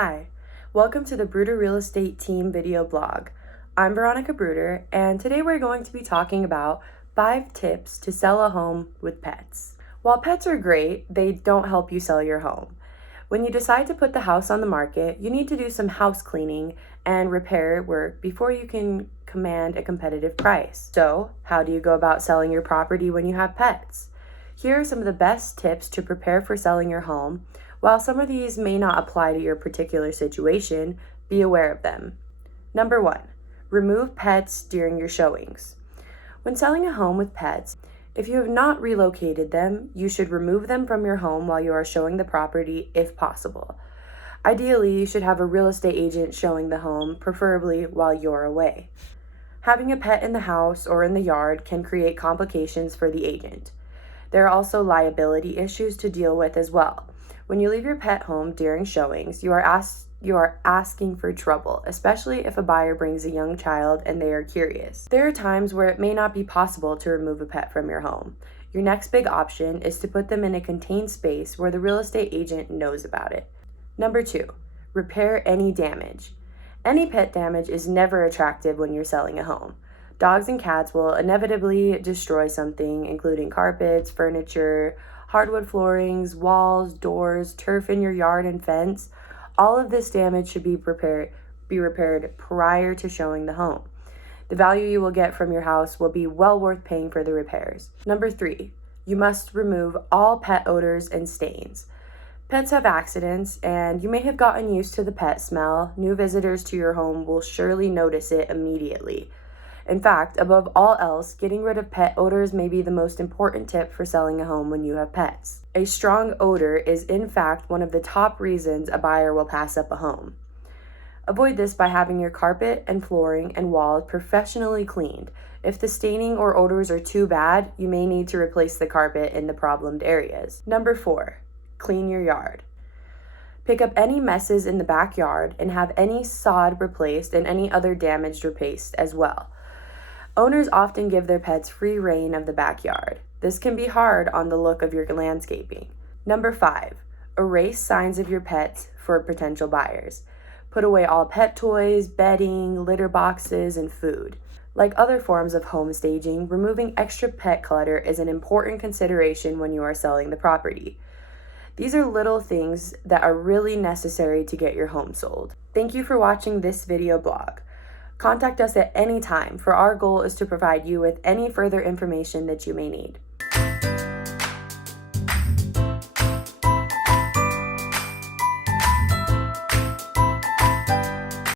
Hi, welcome to the Bruder Real Estate Team video blog. I'm Bruder, and today we're going to be talking about 5 tips to sell a home with pets. While pets are great, they don't help you sell your home. When you decide to put the house on the market, you need to do some house cleaning and repair work before you can command a competitive price. So, how do you go about selling your property when you have pets? Here are some of the best tips to prepare for selling your home. While some of these may not apply to your particular situation, be aware of them. Number 1, remove pets during your showings. When selling a home with pets, if you have not relocated them, you should remove them from your home while you are showing the property if possible. Ideally, you should have a real estate agent showing the home, preferably while you're away. Having a pet in the house or in the yard can create complications for the agent. There are also liability issues to deal with as well. When you leave your pet home during showings, you are asking for trouble, especially if a buyer brings a young child and they are curious. There are times where it may not be possible to remove a pet from your home. Your next big option is to put them in a contained space where the real estate agent knows about it. Number 2, repair any damage. Any pet damage is never attractive when you're selling a home. Dogs and cats will inevitably destroy something, including carpets, furniture, hardwood floorings, walls, doors, turf in your yard and fence. All of this damage should be repaired prior to showing the home. The value you will get from your house will be well worth paying for the repairs. Number 3, you must remove all pet odors and stains. Pets have accidents, and you may have gotten used to the pet smell. New visitors to your home will surely notice it immediately. In fact, above all else, getting rid of pet odors may be the most important tip for selling a home when you have pets. A strong odor is in fact one of the top reasons a buyer will pass up a home. Avoid this by having your carpet and flooring and walls professionally cleaned. If the staining or odors are too bad, you may need to replace the carpet in the problemed areas. Number 4, clean your yard. Pick up any messes in the backyard and have any sod replaced and any other damage replaced as well. Owners often give their pets free rein of the backyard. This can be hard on the look of your landscaping. Number 5, erase signs of your pets for potential buyers. Put away all pet toys, bedding, litter boxes, and food. Like other forms of home staging, removing extra pet clutter is an important consideration when you are selling the property. These are little things that are really necessary to get your home sold. Thank you for watching this video blog. Contact us at any time, for our goal is to provide you with any further information that you may need.